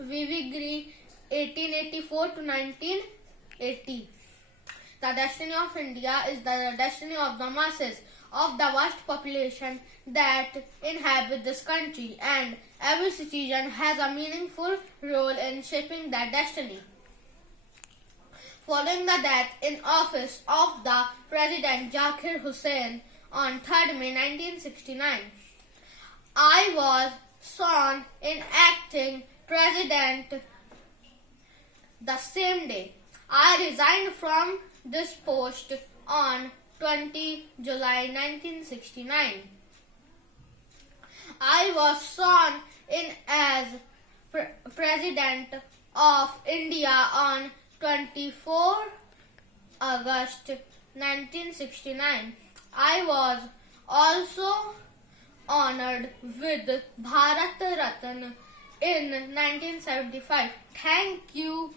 VV Giri, 1884 to 1980. The destiny of India is the destiny of the masses, of the vast population that inhabit this country, and every citizen has a meaningful role in shaping that destiny. Following the death in office of the President Zakir Hussain on 3rd May 1969, I was sworn in acting president the same day. I resigned from this post on 20 July 1969. I was sworn in as President of India on 24 August 1969. I was also honored with Bharat Ratna in 1975. Thank you.